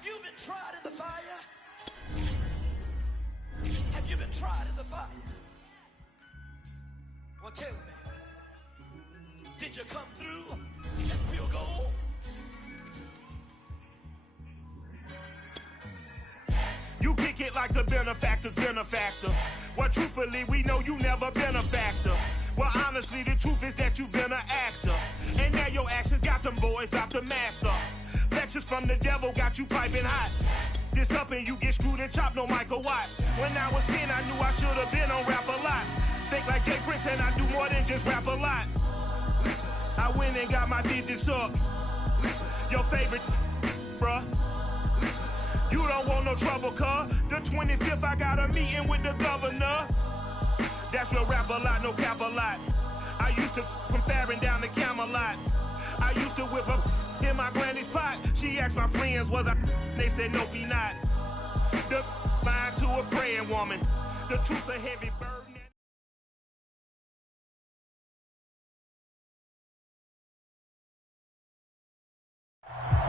Have you been tried in the fire? Have you been tried in the fire? Well, tell me, did you come through as pure gold? You kick it like the benefactor's benefactor. Well, truthfully, we know you never been a factor. Well, honestly, the truth is that you've been an actor. And now your actions got them boys about to mass up. Lectures from the devil got you piping hot. This up and you get screwed and chopped, no Michael Watts. When I was 10, I knew I should have been on Rap a Lot. Think like Jay Prince and I do more than just rap a lot. I went and got my digits up. Your favorite, bruh. You don't want no trouble, cuz. The 25th, I got a meeting with the governor. That's real rap a lot, no cap a lot. I used to from Farron down to Camelot. I used to whip up in my granny's pot. She asked my friends, was I? They said, nope, he not. The line to a praying woman. The truth's a heavy burden.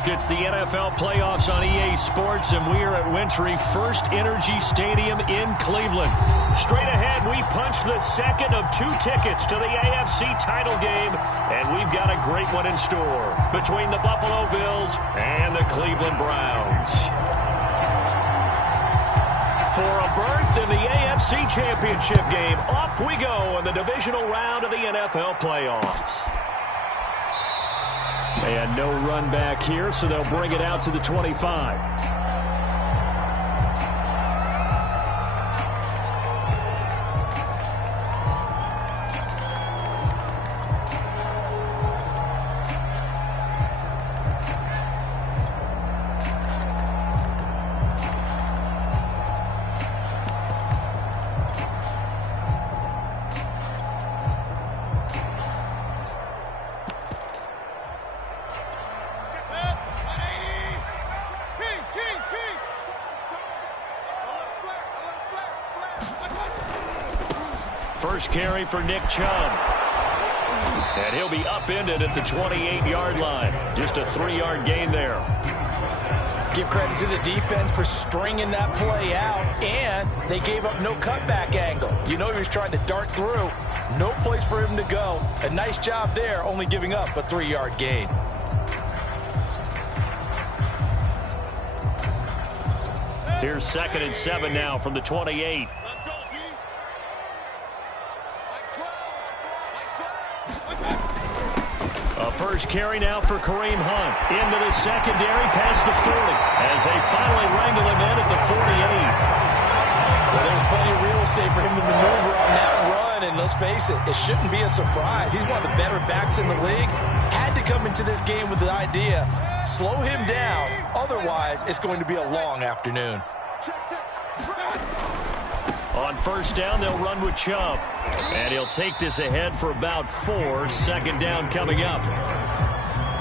It's the NFL playoffs on EA Sports, and we are at Wintry First Energy Stadium in Cleveland. Straight ahead, we punch the second of 2 tickets to the AFC title game, and we've got a great one in store between the Buffalo Bills and the Cleveland Browns. For a berth in the AFC Championship game, off we go in the divisional round of the NFL playoffs. And no run back here, so they'll bring it out to the 25. First carry for Nick Chubb. And he'll be upended at the 28-yard line. Just a 3-yard gain there. Give credit to the defense for stringing that play out, and they gave up no cutback angle. You know he was trying to dart through. No place for him to go. A nice job there, only giving up a 3-yard gain. Here's 2nd and 7 now from the 28. First carry now for Kareem Hunt. Into the secondary, past the 40. As they finally wrangle him in at the 48. Well, there's plenty of real estate for him to maneuver on that run. And let's face it, it shouldn't be a surprise. He's one of the better backs in the league. Had to come into this game with the idea, slow him down. Otherwise, it's going to be a long afternoon. On first down, they'll run with Chubb. And he'll take this ahead for about 4. Second down coming up.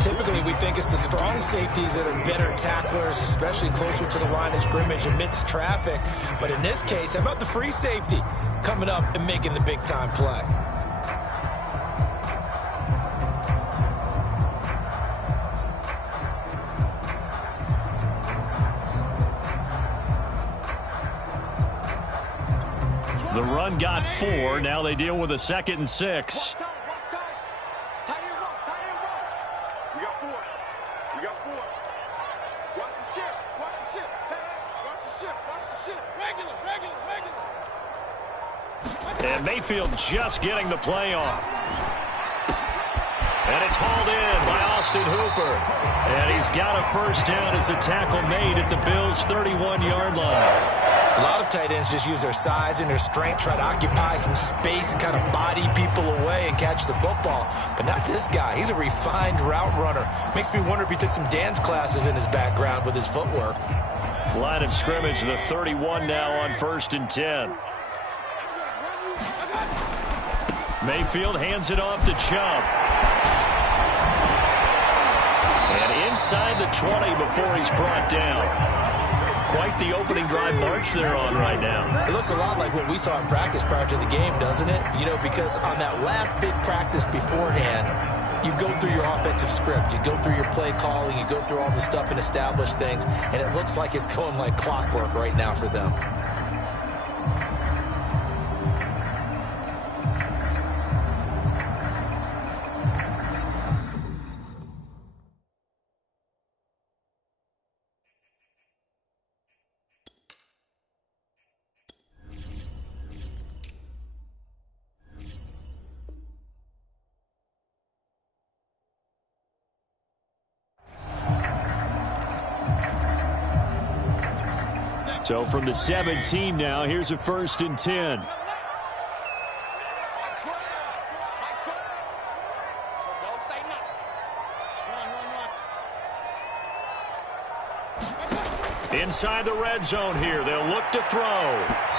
Typically, we think it's the strong safeties that are better tacklers, especially closer to the line of scrimmage amidst traffic. But in this case, how about the free safety coming up and making the big-time play? The run got 4. Now they deal with a 2nd and 6. And Mayfield just getting the play off. And it's hauled in by Austin Hooper. And he's got a first down as the tackle made at the Bills' 31-yard line. A lot of tight ends just use their size and their strength, try to occupy some space and kind of body people away and catch the football. But not this guy. He's a refined route runner. Makes me wonder if he took some dance classes in his background with his footwork. Line of scrimmage, the 31 now on 1st and 10. Mayfield hands it off to Chubb. And inside the 20 before he's brought down. Quite the opening drive march they're on right now. It looks a lot like what we saw in practice prior to the game, doesn't it? You know, because on that last big practice beforehand, you go through your offensive script. You go through your play calling. You go through all the stuff and establish things. And it looks like it's going like clockwork right now for them. So from the 17 now, here's a 1st and 10. Inside the red zone here, they'll look to throw.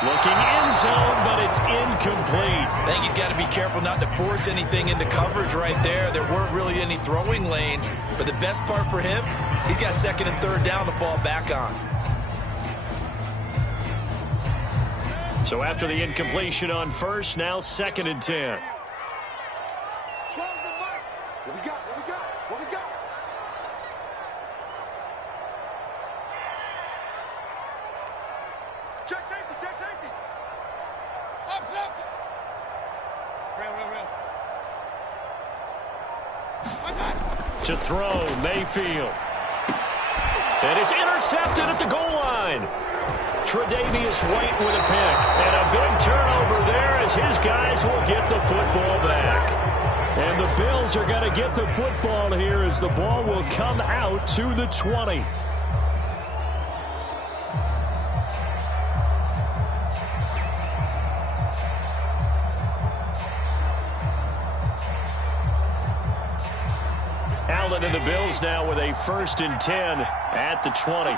Looking end zone, but it's incomplete. I think he's got to be careful not to force anything into coverage right there. There weren't really any throwing lanes, but the best part for him, he's got 2nd and 3rd down to fall back on. So after the incompletion on 1st, now 2nd and 10. What we got? What we got? What we got? Check safety, check safety. Up. Real. To throw, Mayfield. And it's intercepted at the goal line. Tre'Davious White with a pick. And a big turnover there as his guys will get the football back. And the Bills are going to get the football here as the ball will come out to the 20. Allen and the Bills now with a 1st and 10 at the 20.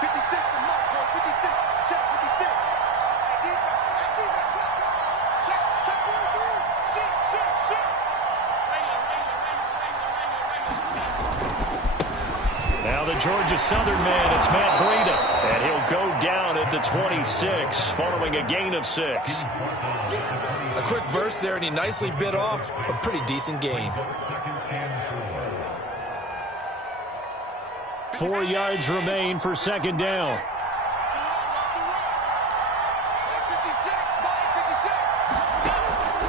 56, Mark, 56. Check 56. Check 43. Check. Now the Georgia Southern man, it's Matt Breida. And he'll go down at the 26 following a gain of 6. A quick burst there, and he nicely bit off a pretty decent gain. 4 yards remain for 2nd down.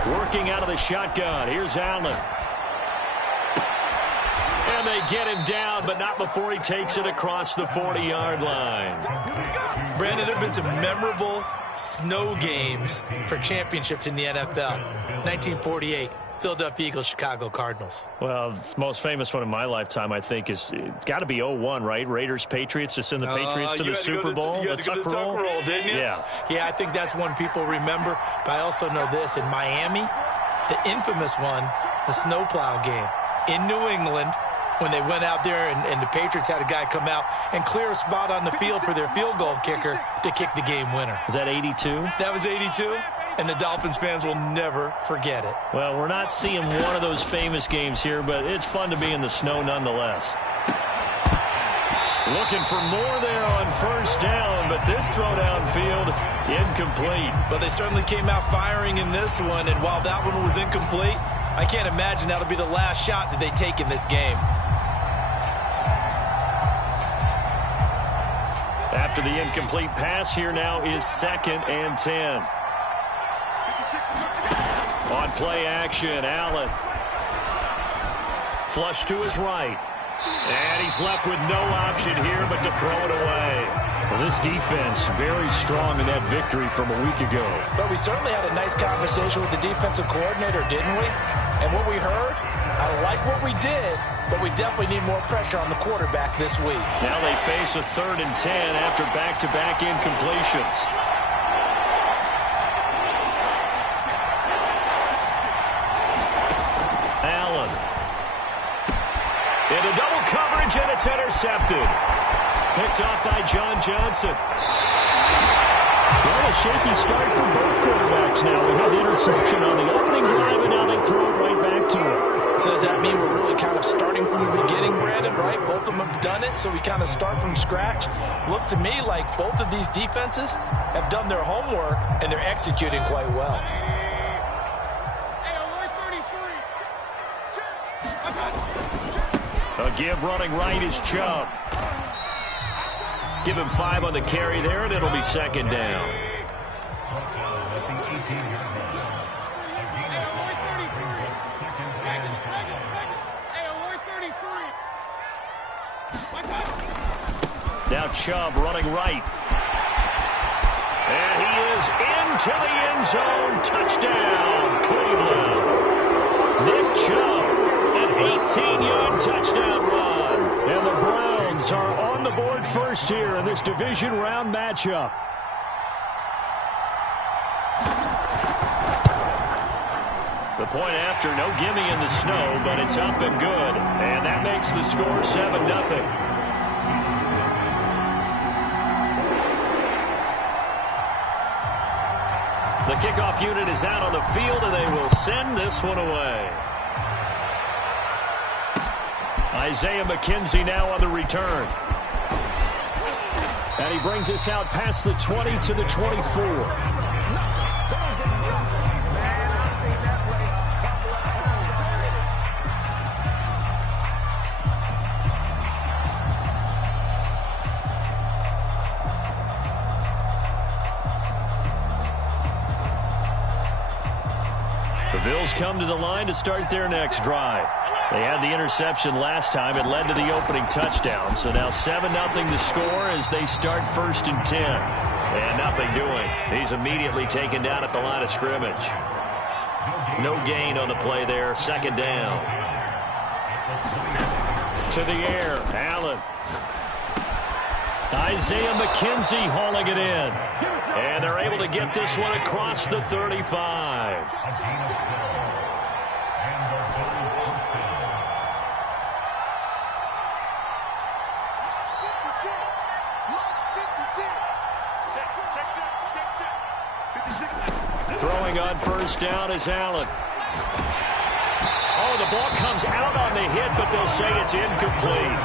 56. Working out of the shotgun. Here's Allen. And they get him down, but not before he takes it across the 40-yard line. Brandon, there have been some memorable snow games for championships in the NFL. 1948, Philadelphia Eagles, Chicago Cardinals. Well, the most famous one in my lifetime, I think, is got to be 0-1, right? Raiders-Patriots to send the Patriots to the Super Bowl. You had to go to the tuck roll, didn't you? Yeah. Yeah, I think that's one people remember. But I also know this. In Miami, the infamous one, the snowplow game in New England, when they went out there and the Patriots had a guy come out and clear a spot on the field for their field goal kicker to kick the game winner. Is that 82? That was 82, and the Dolphins fans will never forget it. Well, we're not seeing one of those famous games here, but it's fun to be in the snow nonetheless. Looking for more there on 1st down, but this throw downfield, incomplete. But they certainly came out firing in this one, and while that one was incomplete, I can't imagine that'll be the last shot that they take in this game. After the incomplete pass, here now is 2nd and 10. On play action, Allen. Flush to his right. And he's left with no option here but to throw it away. Well, this defense very strong in that victory from a week ago. But we certainly had a nice conversation with the defensive coordinator, didn't we? And what we heard, I like what we did, but we definitely need more pressure on the quarterback this week. Now they face a 3rd and 10 after back-to-back incompletions. Allen. Into double coverage, and it's intercepted. Picked off by John Johnson. Well, a shaky start for both quarterbacks now. We had the interception on the opening drive, and now they throw it right back to him. So does that mean we're really kind of starting from the beginning, Brandon, right? Both of them have done it, so we kind of start from scratch. Looks to me like both of these defenses have done their homework, and they're executing quite well. Hey, alert 33. A give running right is Chubb. Give him 5 on the carry there, and it'll be second down. Now Chubb running right. And he is into the end zone. Touchdown, Cleveland. Nick Chubb, an 18-yard touchdown run. And the Browns are on the board first here in this division round matchup. The point after, no gimme in the snow, but it's up and good. And that makes the score 7-0. The kickoff unit is out on the field, and they will send this one away. Isaiah McKenzie now on the return. And he brings us out past the 20 to the 24. Bills come to the line to start their next drive. They had the interception last time. It led to the opening touchdown. So now 7-0 to score as they start 1st and 10. And nothing doing. He's immediately taken down at the line of scrimmage. No gain on the play there. 2nd down. To the air. Allen. Isaiah McKenzie hauling it in. And they're able to get this one across the 35. Throwing on 1st down is Allen. Oh, the ball comes out on the hit, but they'll say it's incomplete.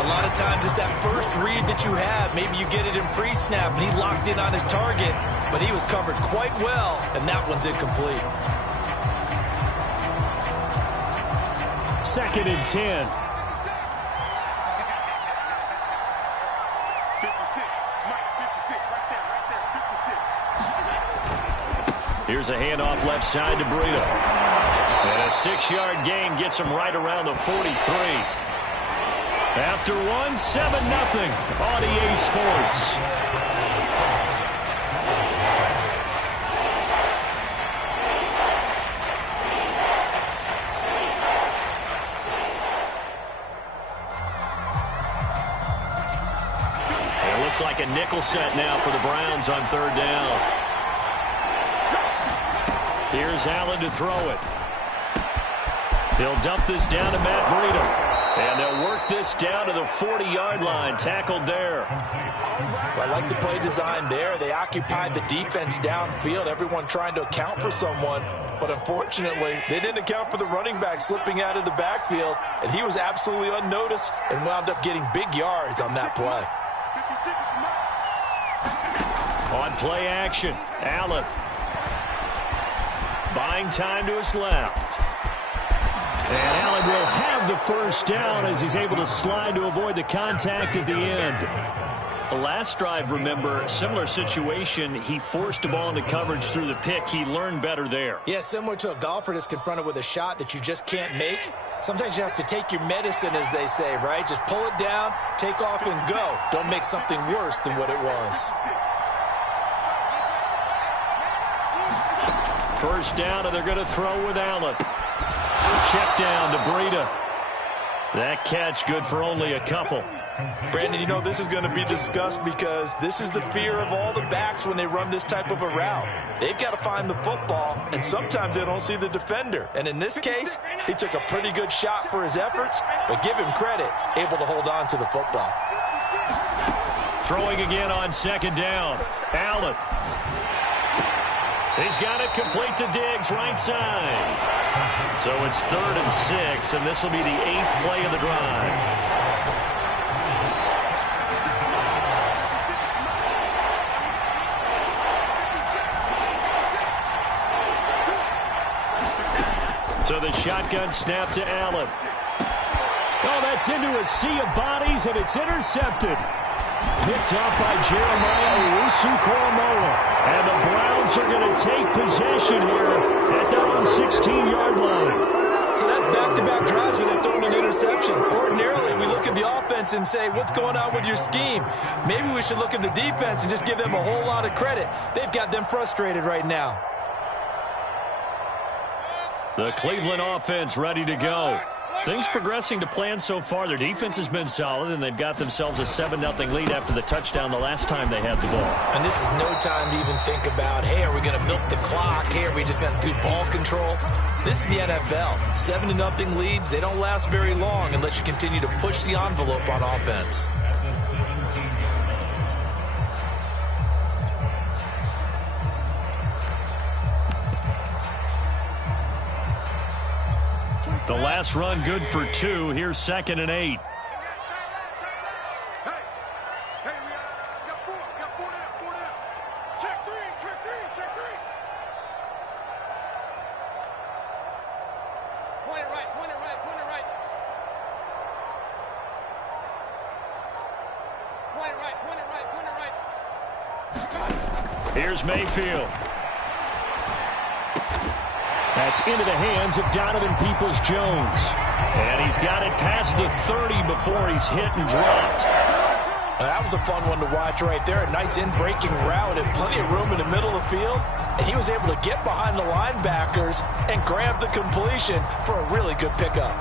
A lot of times it's that first read that you have. Maybe you get it in pre-snap, and he locked in on his target, but he was covered quite well, and that one's incomplete. 2nd and 10. 56. Mike, 56. Right there, 56. Here's a handoff left side to Breida. And a 6-yard gain gets him right around the 43. After 1, 7-0 on EA Sports. It looks like a nickel set now for the Browns on 3rd down. Here's Allen to throw it. He'll dump this down to Matt Breida. And they'll work this down to the 40-yard line. Tackled there. I like the play design there. They occupied the defense downfield, everyone trying to account for someone. But unfortunately, they didn't account for the running back slipping out of the backfield. And he was absolutely unnoticed and wound up getting big yards on that play. On play action, Allen. Buying time to his left. And Allen will have the 1st down as he's able to slide to avoid the contact at the end. The last drive, remember, similar situation. He forced the ball into coverage through the pick. He learned better there. Yeah, similar to a golfer that's confronted with a shot that you just can't make. Sometimes you have to take your medicine, as they say, right? Just pull it down, take off, and go. Don't make something worse than what it was. 1st down, and they're going to throw with Allen. Check down to Breida. That catch good for only a couple. Brandon, you know this is going to be discussed because this is the fear of all the backs when they run this type of a route. They've got to find the football, and sometimes they don't see the defender. And in this case, he took a pretty good shot for his efforts, but give him credit, able to hold on to the football. Throwing again on 2nd down. Allen. He's got it complete to Diggs, right side. So it's 3rd and 6, and this will be the 8th play of the drive. So the shotgun snap to Allen. Oh, that Gets into a sea of bodies, and it's intercepted. Picked up by Jeremiah Owusu-Koramoah. And the Browns are going to take possession here at their own 16-yard line. So that's back-to-back drives where they're throwing an interception. Ordinarily, we look at the offense and say, what's going on with your scheme? Maybe we should look at the defense and just give them a whole lot of credit. They've got them frustrated right now. The Cleveland offense ready to go. Things progressing to plan so far. Their defense has been solid, and they've got themselves a 7-0 lead after the touchdown the last time they had the ball. And this is no time to even think about, hey, are we going to milk the clock? Hey, are we just going to do ball control? This is the NFL. 7-0 leads, they don't last very long unless you continue to push the envelope on offense. The last run good for 2. Here's 2nd and 8. Hey, we got 4 down. Check 3. Point it right. Here's Mayfield. That's into the hands of Donovan Peoples-Jones. And he's got it past the 30 before he's hit and dropped. That was a fun one to watch right there. A nice in-breaking route and plenty of room in the middle of the field. And he was able to get behind the linebackers and grab the completion for a really good pickup.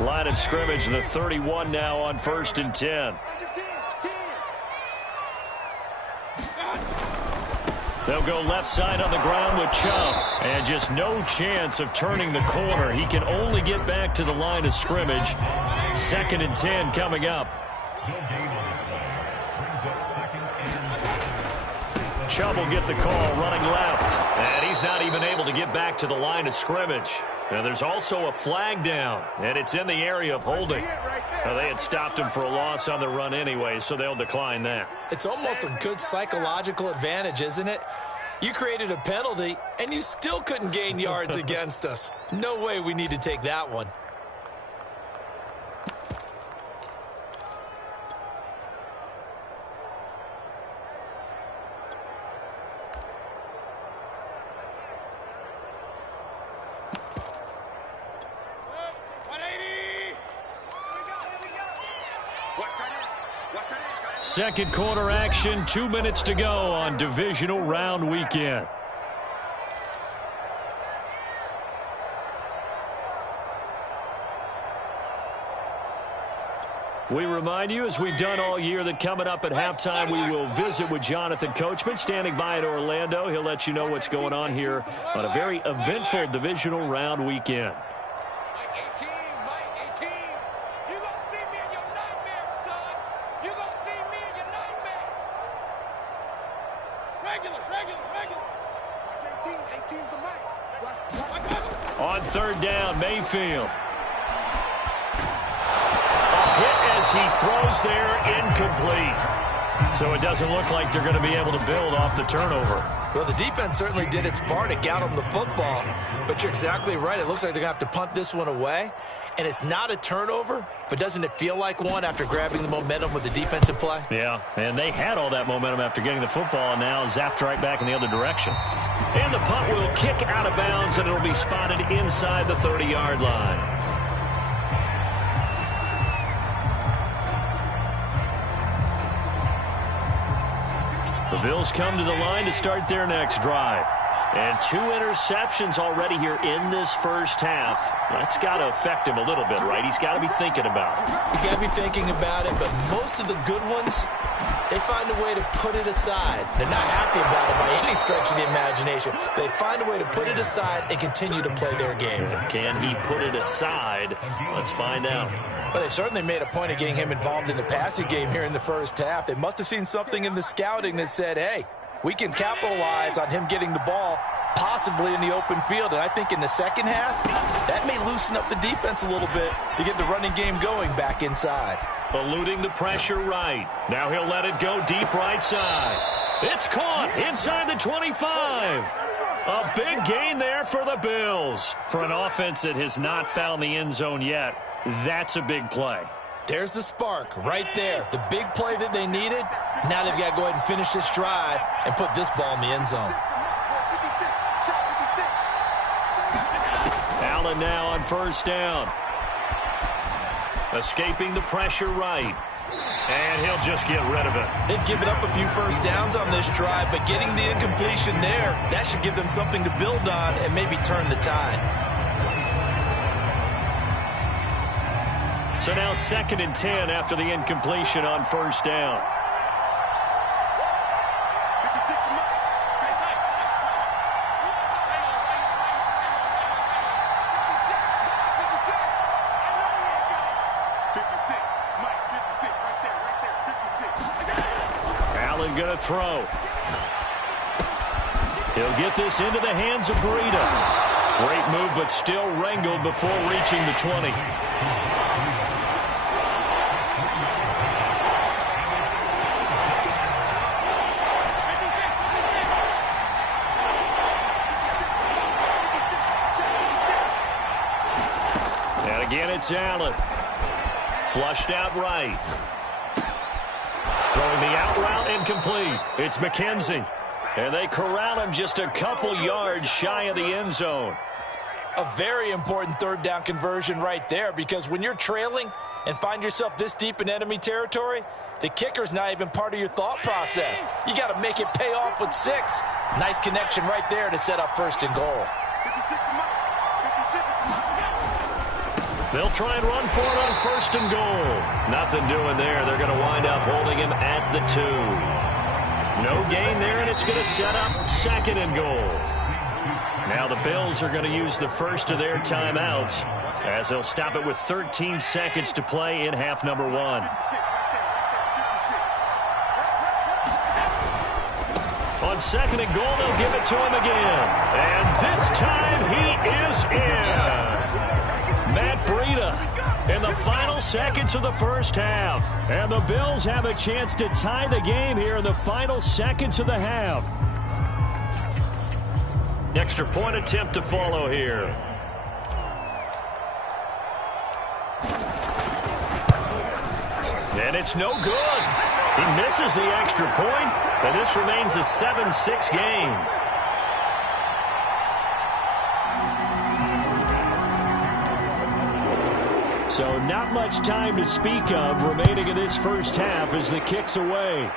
Line of scrimmage, the 31 now on 1st and 10. They'll go left side on the ground with Chubb. And just no chance of turning the corner. He can only get back to the line of scrimmage. 2nd and 10 coming up. Chubb will get the call running left. And he's not even able to get back to the line of scrimmage. Now there's also a flag down. And it's in the area of holding. Now, they had stopped him for a loss on the run anyway, so they'll decline that. It's almost a good psychological advantage, isn't it? You created a penalty, and you still couldn't gain yards against us. No way we need to take that one. Second quarter action, 2 minutes to go on divisional round weekend. We remind you, as we've done all year, that coming up at halftime, we will visit with Jonathan Coachman, standing by in Orlando. He'll let you know what's going on here on a very eventful divisional round weekend. On 3rd down, Mayfield. A hit as he throws there, incomplete. So it doesn't look like they're going to be able to build off the turnover. Well, the defense certainly did its part to get them the football. But you're exactly right. It looks like they're going to have to punt this one away. And it's not a turnover, but doesn't it feel like one after grabbing the momentum with the defensive play? Yeah, and they had all that momentum after getting the football, and now zapped right back in the other direction. And the punt will kick out of bounds, and it'll be spotted inside the 30-yard line. The Bills come to the line to start their next drive. And 2 interceptions already here in this first half. That's got to affect him a little bit, right? He's got to be thinking about it. He's got to be thinking about it, but most of the good ones, they find a way to put it aside. They're not happy about it by any stretch of the imagination. They find a way to put it aside and continue to play their game. Can he put it aside? Let's find out. Well, they certainly made a point of getting him involved in the passing game here in the first half. They must have seen something in the scouting that said, hey, we can capitalize on him getting the ball possibly in the open field. And I think in the second half, that may loosen up the defense a little bit to get the running game going back inside. Eluding the pressure right. Now he'll let it go deep right side. It's caught inside the 25. A big gain there for the Bills. For an offense that has not found the end zone yet, that's a big play. There's the spark right there. The big play that they needed. Now they've got to go ahead and finish this drive and put this ball in the end zone. Allen now on first down. Escaping the pressure right. And he'll just get rid of it. They've given up a few first downs on this drive, but getting the incompletion there, that should give them something to build on and maybe turn the tide. So now 2nd and 10 after the incompletion on first down. Allen going to throw. He'll get this into the hands of Breida. Great move, but still wrangled before reaching the 20. And again, it's Allen. Flushed out right. Throwing the out route incomplete. It's McKenzie. And they corral him just a couple yards shy of the end zone. A very important 3rd down conversion right there, because when you're trailing and find yourself this deep in enemy territory, the kicker's not even part of your thought process. You got to make it pay off with 6. Nice connection right there to set up 1st and goal. They'll try and run for it on 1st and goal. Nothing doing there. They're going to wind up holding him at the 2. No gain there, and it's going to set up 2nd and goal. Now the Bills are going to use the first of their timeouts as they'll stop it with 13 seconds to play in half number 1. On 2nd and goal, they'll give it to him again. And this time he is in. Matt Breida in the final seconds of the first half. And the Bills have a chance to tie the game here in the final seconds of the half. Extra point attempt to follow here. And it's no good. He misses the extra point, and this remains a 7-6 game. So not much time to speak of remaining in this first half as the kick's away.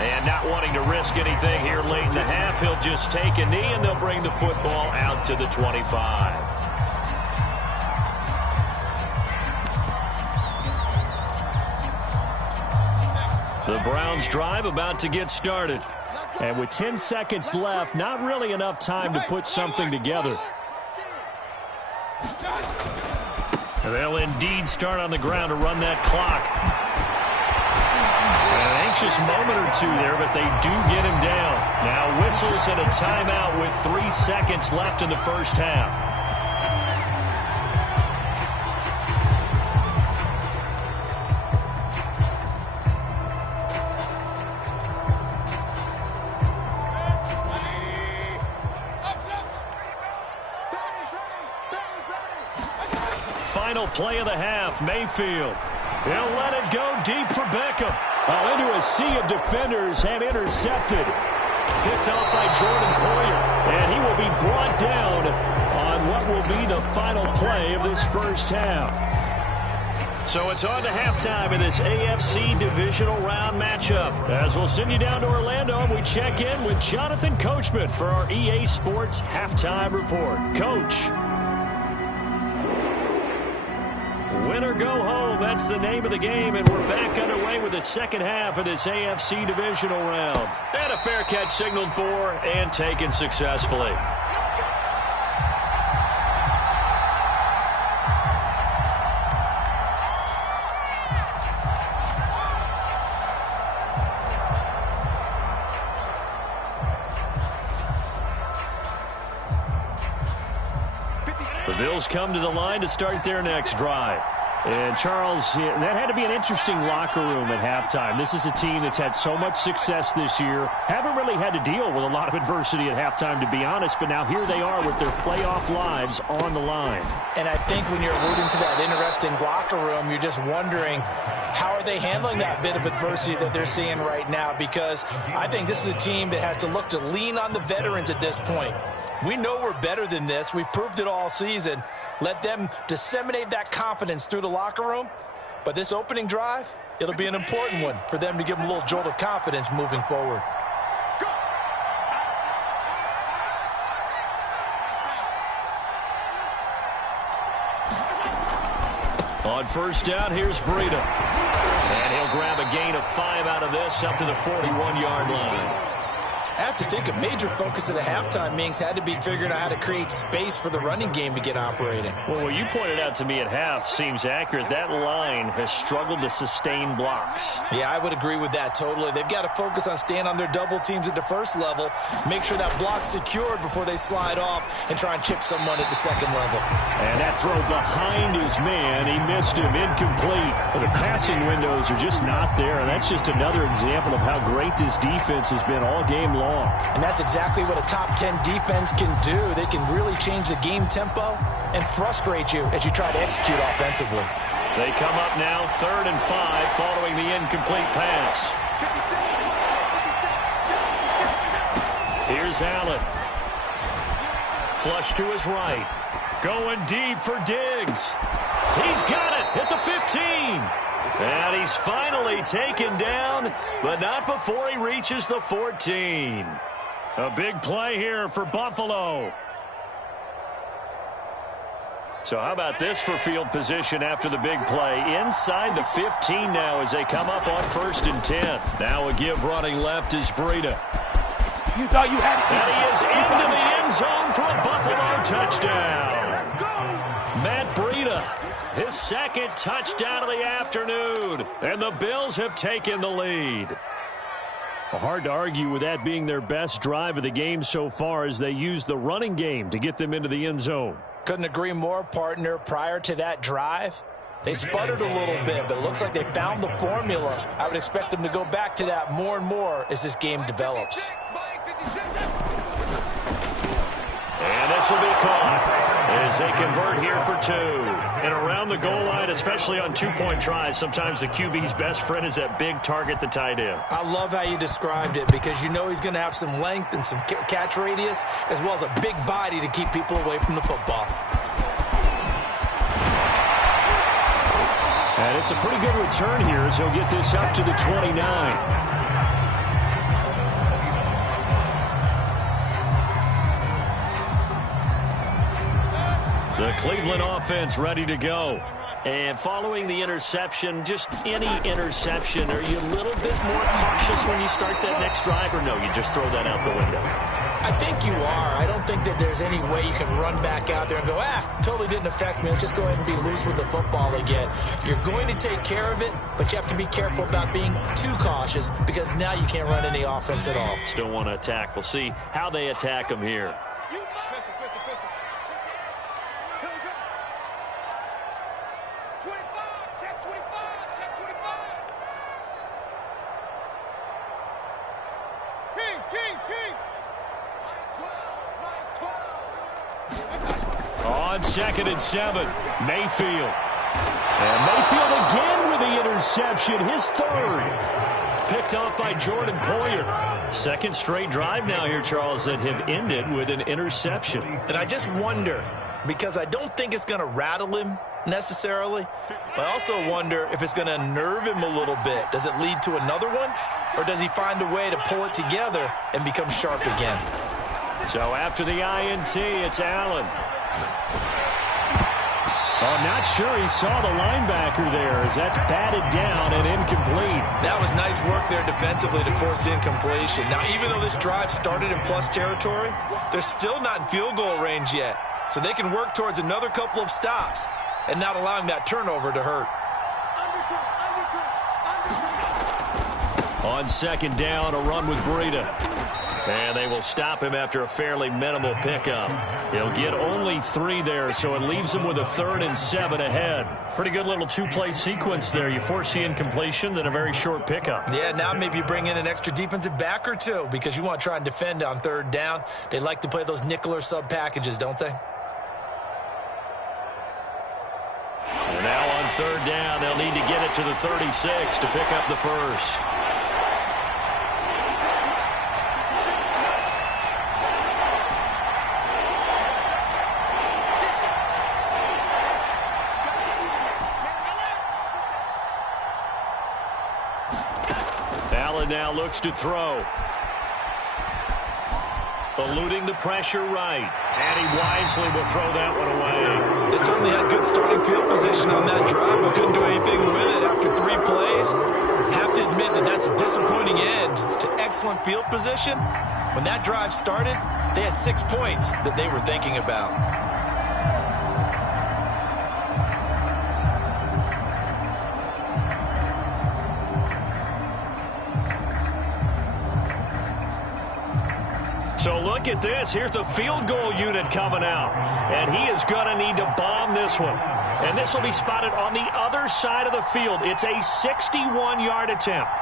And not wanting to risk anything here late in the half, he'll just take a knee and they'll bring the football out to the 25. The Browns drive about to get started. And with 10 seconds left, not really enough time to put something together. They'll indeed start on the ground to run that clock. An anxious moment or two there, but they do get him down. Now whistles and a timeout with 3 seconds left in the first half. Final play of the half, Mayfield. He'll let it go deep for Beckham. Into a sea of defenders and intercepted. Picked off by Jordan Poyer. And he will be brought down on what will be the final play of this first half. So it's on to halftime in this AFC divisional round matchup. As we'll send you down to Orlando, we check in with Jonathan Coachman for our EA Sports Halftime Report. Coach. Win or go home, that's the name of the game, and we're back underway with the second half of this AFC divisional round. And a fair catch signaled for and taken successfully. The Bills come to the line to start their next drive. And, Charles, that had to be an interesting locker room at halftime. This is a team that's had so much success this year. Haven't really had to deal with a lot of adversity at halftime, to be honest, but now here they are with their playoff lives on the line. And I think when you're alluding to that interesting locker room, you're just wondering, how are they handling that bit of adversity that they're seeing right now? Because I think this is a team that has to look to lean on the veterans at this point. We know we're better than this. We've proved it all season. Let them disseminate that confidence through the locker room. But this opening drive, it'll be an important one for them to give them a little jolt of confidence moving forward. On first down, here's Breida. And he'll grab a gain of 5 out of this up to the 41-yard line. I have to think a major focus of the halftime meetings had to be figuring out how to create space for the running game to get operating. Well, what you pointed out to me at half seems accurate. That line has struggled to sustain blocks. Yeah, I would agree with that totally. They've got to focus on staying on their double teams at the first level, make sure that block's secured before they slide off and try and chip someone at the second level. And that throw behind his man, he missed him, incomplete. But the passing windows are just not there, and that's just another example of how great this defense has been all game long. And that's exactly what a top 10 defense can do. They can really change the game tempo and frustrate you as you try to execute offensively. They come up now 3rd and 5 following the incomplete pass. Here's Allen. Flush to his right. Going deep for Diggs. He's got it at the 15. And he's finally taken down, but not before he reaches the 14. A big play here for Buffalo. So how about this for field position after the big play? Inside the 15 now as they come up on 1st and 10. Now a give running left is Breida. You thought you had it. And he is into the end zone for a Buffalo touchdown. Matt Breida, his 2nd touchdown of the afternoon. And the Bills have taken the lead. Well, hard to argue with that being their best drive of the game so far as they use the running game to get them into the end zone. Couldn't agree more, partner. Prior to that drive, they sputtered a little bit, but it looks like they found the formula. I would expect them to go back to that more and more as this game develops. And this will be caught as they convert here for 2. And around the goal line, especially on 2-point tries, sometimes the QB's best friend is that big target, the tight end. I love how you described it because you know he's going to have some length and some catch radius as well as a big body to keep people away from the football. And it's a pretty good return here as he'll get this up to the 29. The Cleveland offense ready to go. And following the interception, just any interception, are you a little bit more cautious when you start that next drive, or no, you just throw that out the window? I think you are. I don't think that there's any way you can run back out there and go, totally didn't affect me. Let's just go ahead and be loose with the football again. You're going to take care of it, but you have to be careful about being too cautious because now you can't run any offense at all. Still want to attack. We'll see how they attack them here. On 2nd and 7, Mayfield. And Mayfield again with the interception, his 3rd. Picked off by Jordan Poyer. 2nd straight drive now here, Charles, that have ended with an interception. And I just wonder, because I don't think it's going to rattle him necessarily, but I also wonder if it's going to unnerve him a little bit. Does it lead to another one, or does he find a way to pull it together and become sharp again? So after the INT, it's Allen. Oh, not sure he saw the linebacker there as that's batted down and incomplete. That was nice work there defensively to force the incompletion. Now, even though this drive started in plus territory, they're still not in field goal range yet. So they can work towards another couple of stops and not allowing that turnover to hurt. On 2nd down, a run with Breida. And they will stop him after a fairly minimal pickup. He'll get only 3 there, so it leaves him with a 3rd and 7 ahead. Pretty good little 2-play sequence there. You force the incompletion, then a very short pickup. Yeah, now maybe you bring in an extra defensive back or 2 because you want to try and defend on 3rd down. They like to play those nickel or sub packages, don't they? And now on 3rd down, they'll need to get it to the 36 to pick up the first. Allen now looks to throw. Eluding the pressure right. And he wisely will throw that one away. They certainly had good starting field position on that drive, but couldn't do anything with it after 3 plays. Have to admit that that's a disappointing end to excellent field position. When that drive started, they had 6 points that they were thinking about. So look at this. Here's the field goal unit coming out. And he is going to need to bomb this one. And this will be spotted on the other side of the field. It's a 61-yard attempt.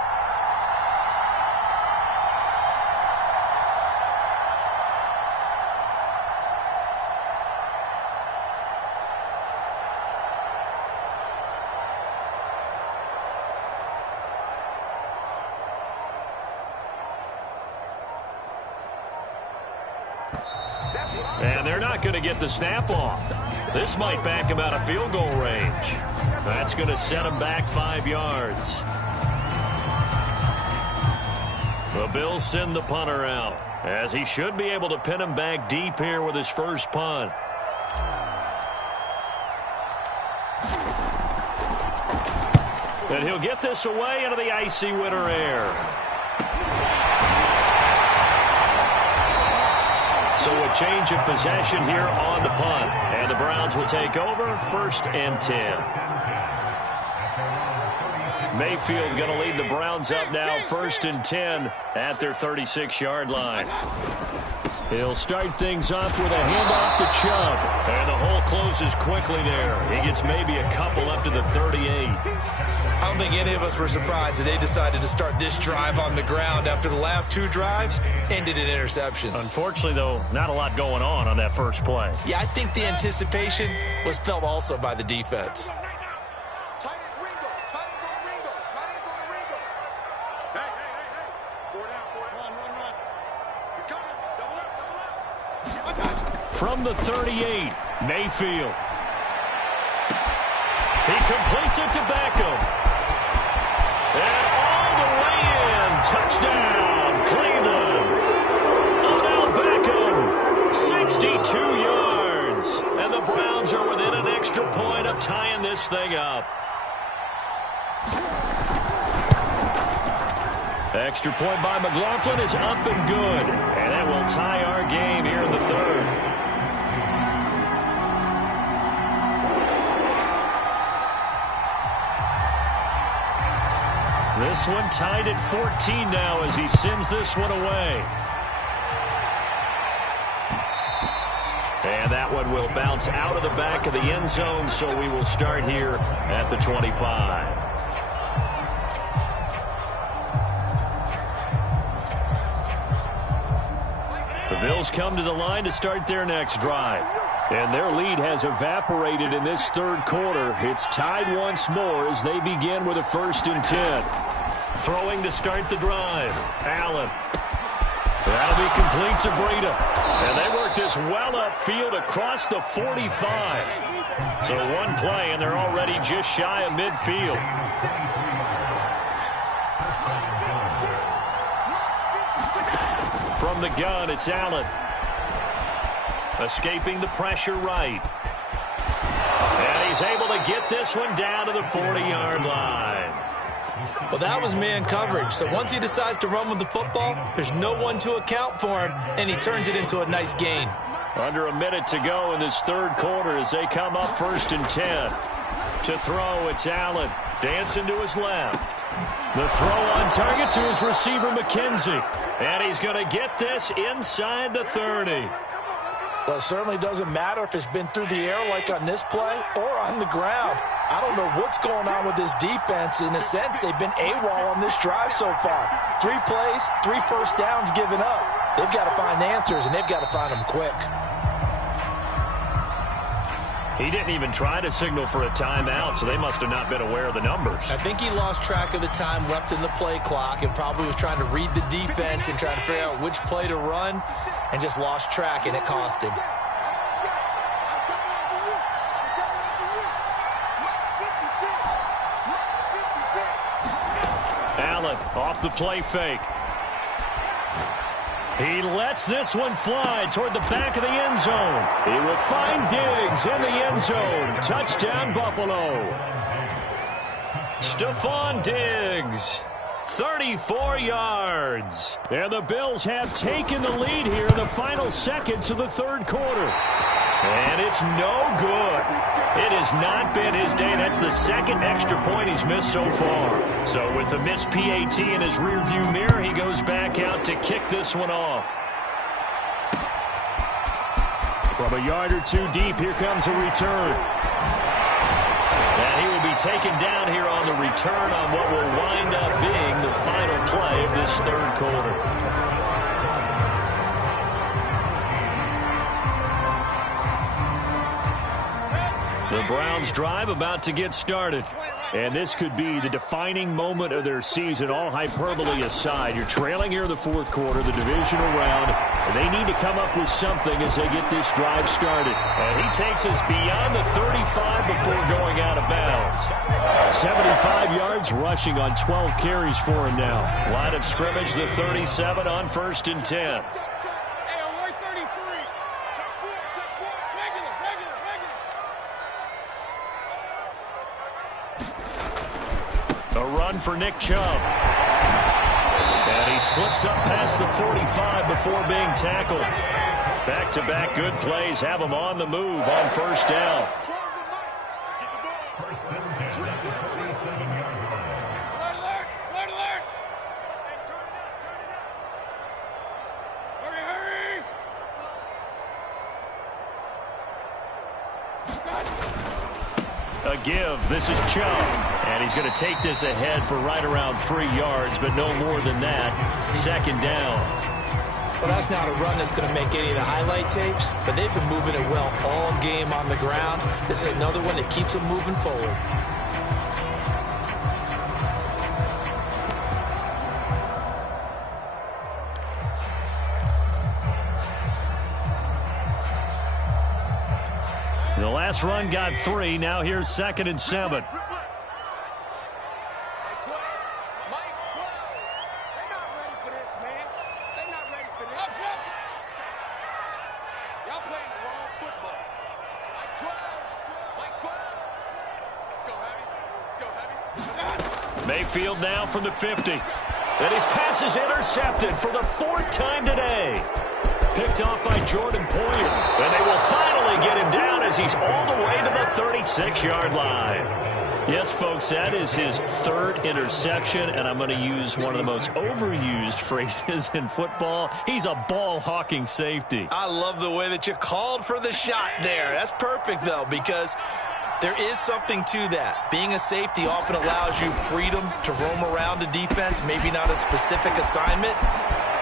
And they're not going to get the snap off. This might back him out of field goal range. That's going to set him back 5 yards. The Bills send the punter out, as he should be able to pin him back deep here with his first punt. And he'll get this away into the icy winter air. So a change of possession here on the punt. And the Browns will take over 1st and 10. Mayfield going to lead the Browns up now 1st and 10 at their 36-yard line. He'll start things off with a handoff to Chubb. And the hole closes quickly there. He gets maybe a couple up to the 38. I don't think any of us were surprised that they decided to start this drive on the ground after the last 2 drives ended in interceptions. Unfortunately, though, not a lot going on that first play. Yeah, I think the anticipation was felt also by the defense. From the 38, Mayfield. He completes it to Beckham. And all the way in. Touchdown, Cleveland. Odell Beckham, 62 yards. And the Browns are within an extra point of tying this thing up. Extra point by McLaughlin is up and good. And that will tie our game here in the 3rd. This one tied at 14 now as he sends this one away. And that one will bounce out of the back of the end zone, so we will start here at the 25. The Bills come to the line to start their next drive. And their lead has evaporated in this 3rd quarter. It's tied once more as they begin with a 1st and 10. Throwing to start the drive. Allen. That'll be complete to Breida. And they work this well upfield across the 45. So one play, and they're already just shy of midfield. From the gun, it's Allen. Escaping the pressure right. And he's able to get this one down to the 40-yard line. Well, that was man coverage. So once he decides to run with the football, there's no one to account for him, and he turns it into a nice gain. Under a minute to go in this 3rd quarter as they come up 1st and 10. To throw, it's Allen. Dancing to his left. The throw on target to his receiver, McKenzie. And he's going to get this inside the 30. Well, it certainly doesn't matter if it's been through the air like on this play or on the ground. I don't know what's going on with this defense. In a sense, they've been AWOL on this drive so far. 3 plays, 3 first downs given up. They've got to find answers, and they've got to find them quick. He didn't even try to signal for a timeout, so they must have not been aware of the numbers. I think he lost track of the time left in the play clock and probably was trying to read the defense and trying to figure out which play to run and just lost track, and it cost him. Allen off the play fake. He lets this one fly toward the back of the end zone. He will find Diggs in the end zone. Touchdown, Buffalo. Stephon Diggs, 34 yards. And the Bills have taken the lead here in the final seconds of the third quarter. And it's no good. It has not been his day. That's the second extra point he's missed so far. So with the missed PAT in his rearview mirror, he goes back out to kick this one off. From a yard or two deep, here comes a return. And he will be taken down here on the return on what will wind up being the final play of this third quarter. The Browns' drive about to get started. And this could be the defining moment of their season, all hyperbole aside. You're trailing here in the fourth quarter, the divisional round, and they need to come up with something as they get this drive started. And he takes us beyond the 35 before going out of bounds. 75 yards rushing on 12 carries for him now. Line of scrimmage, the 37 on 1st and 10. A run for Nick Chubb. And he slips up past the 45 before being tackled. Back-to-back good plays have him on the move on first down. A give. This is Chubb. And he's going to take this ahead for right around 3 yards, but no more than that. Second down. Well, that's not a run that's going to make any of the highlight tapes, but they've been moving it well all game on the ground. This is another one that keeps them moving forward. The last run got 3. Now here's 2nd and 7. Mayfield now from the 50. And his pass is intercepted for the 4th time today. Picked off by Jordan Poyer. And they will finally get him down as he's all the way to the 36-yard line. Yes, folks, that is his 3rd interception, and I'm going to use one of the most overused phrases in football. He's a ball-hawking safety. I love the way that you called for the shot there. That's perfect, though, because there is something to that. Being a safety often allows you freedom to roam around a defense, maybe not a specific assignment.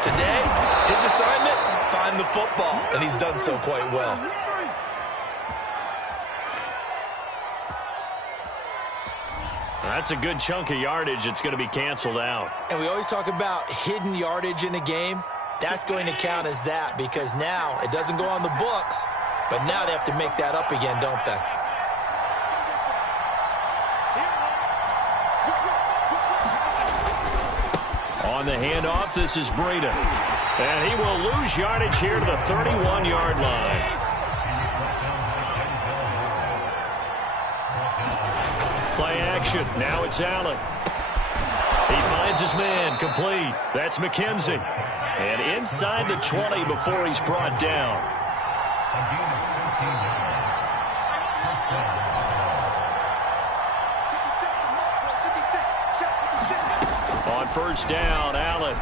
Today, his assignment, find the football, and he's done so quite well. That's a good chunk of yardage. It's going to be canceled out. And we always talk about hidden yardage in a game. That's going to count as that because now it doesn't go on the books, but now they have to make that up again, don't they? On the handoff, this is Breida. And he will lose yardage here to the 31-yard line. Play action. Now it's Allen. He finds his man. Complete. That's McKenzie. And inside the 20 before he's brought down. on first down. Allen.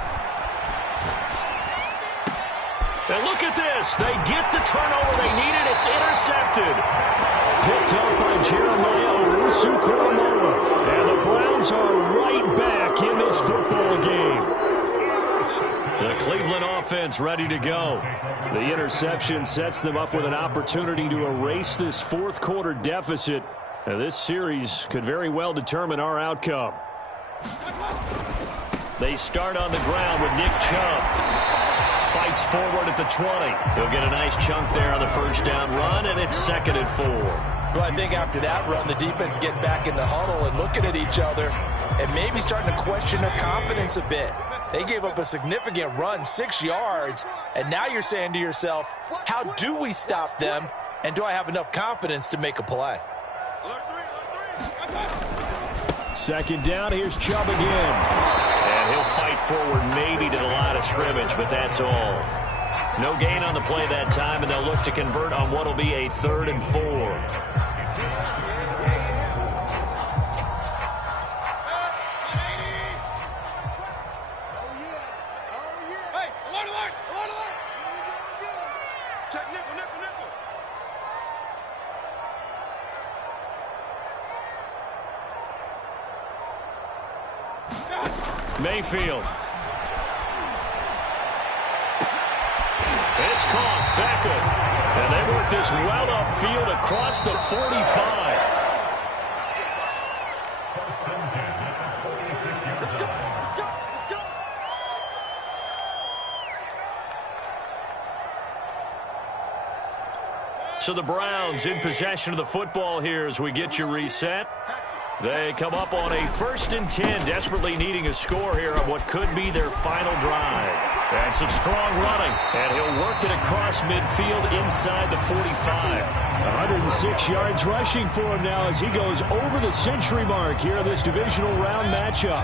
And look at this. They get the turnover they needed. It's intercepted. Picked up by Jeremiah Owusu-Koramoah. And the Browns are right back in this football game. The Cleveland offense ready to go. The interception sets them up with an opportunity to erase this fourth quarter deficit. Now, this series could very well determine our outcome. They start on the ground with Nick Chubb. Fights forward at the 20. He'll get a nice chunk there on the first down run, and it's 2nd and 4. Well, I think after that run, the defense get back in the huddle and looking at each other and maybe starting to question their confidence a bit. They gave up a significant run, 6 yards, and now you're saying to yourself, how do we stop them, and do I have enough confidence to make a play? 2nd down, here's Chubb again. And he'll fight forward maybe to the line of scrimmage, but that's all. No gain on the play that time, and they'll look to convert on what will be a 3rd and 4. Mayfield. It's caught. Beckham. And they work this well upfield across the 45. So the Browns in possession of the football here as we get you reset. They come up on a 1st and 10, desperately needing a score here on what could be their final drive. And some strong running, and he'll work it across midfield inside the 45. 106 yards rushing for him now as he goes over the century mark here in this divisional round matchup.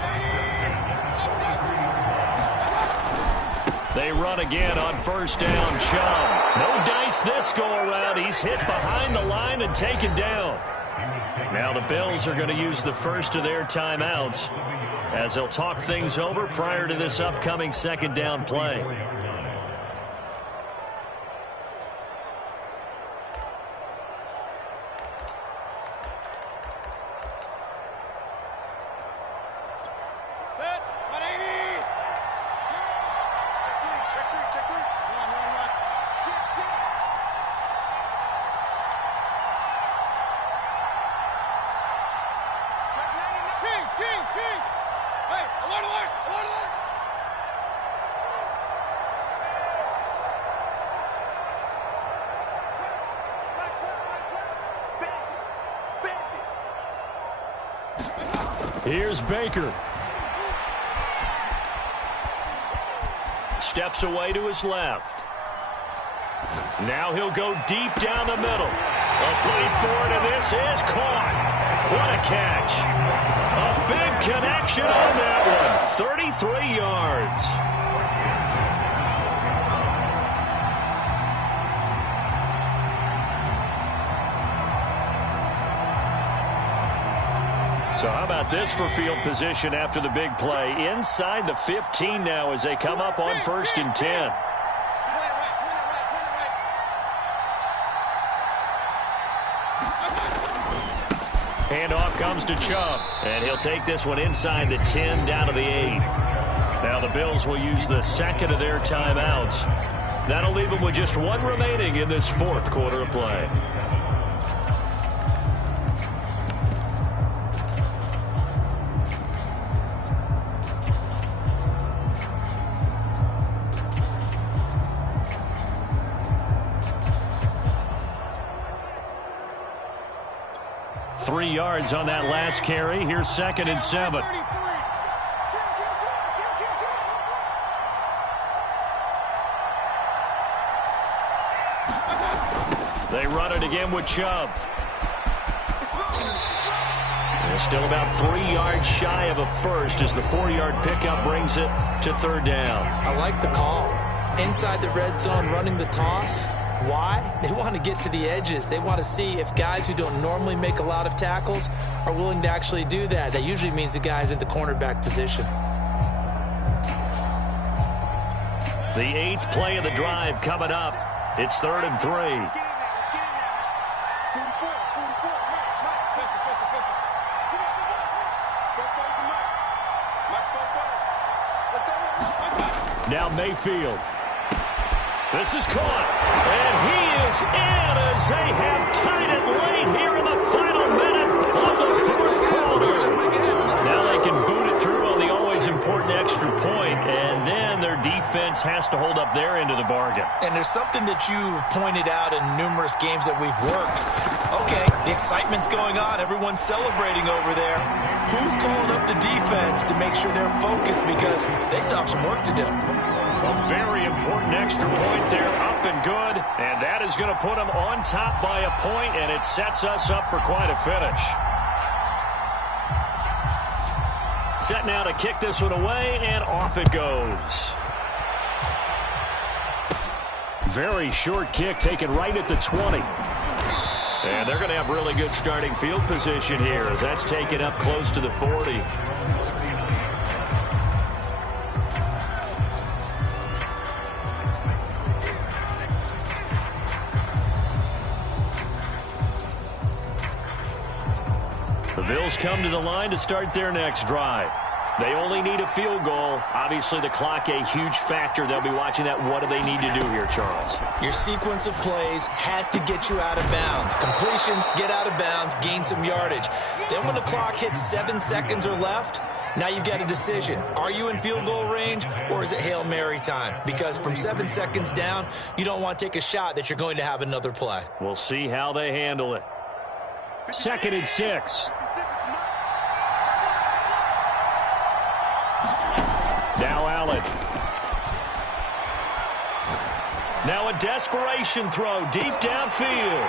They run again on first down. Chubb. No dice this go around. He's hit behind the line and taken down. Now the Bills are going to use the first of their timeouts as they'll talk things over prior to this upcoming 2nd down play. Here's Baker. Steps away to his left. Now he'll go deep down the middle. A fight for it, and this is caught. What a catch. A big connection on that one. 33 yards. So how about this for field position after the big play? Inside the 15 now as they come up on 1st and 10. Handoff comes to Chubb, and he'll take this one inside the 10 down to the 8. Now the Bills will use the 2nd of their timeouts. That'll leave them with just 1 remaining in this 4th quarter of play. Yards on that last carry. Here's 2nd and 7. They run it again with Chubb. They're still about 3 yards shy of a first as the 4-yard pickup brings it to 3rd down. I like the call. Inside the red zone, running the toss. Why? They want to get to the edges. They want to see if guys who don't normally make a lot of tackles are willing to actually do that. That usually means the guy's at the cornerback position. The 8th play of the drive coming up. It's 3rd and 3. Now Mayfield. This is caught. And he is in as they have tied it late here in the final minute of the 4th quarter. Now they can boot it through on the always important extra point, and then their defense has to hold up their end of the bargain. And there's something that you've pointed out in numerous games that we've worked. Okay, the excitement's going on. Everyone's celebrating over there. Who's calling up the defense to make sure they're focused, because they still have some work to do? A very important extra point there, up and good, and that is going to put them on top by a point, and it sets us up for quite a finish. Set now to kick this one away, and off it goes. Very short kick taken right at the 20. And they're going to have really good starting field position here as that's taken up close to the 40. The Bills come to the line to start their next drive. They only need a field goal. Obviously, the clock a huge factor. They'll be watching that. What do they need to do here, Charles? Your sequence of plays has to get you out of bounds. Completions, get out of bounds, gain some yardage. Then when the clock hits 7 seconds or left, now you get a decision. Are you in field goal range, or is it Hail Mary time? Because from 7 seconds down, you don't want to take a shot that you're going to have another play. We'll see how they handle it. 2nd and 6. Now Allen. Now a desperation throw deep downfield.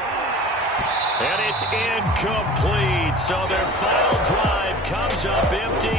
And it's incomplete. So their final drive comes up empty.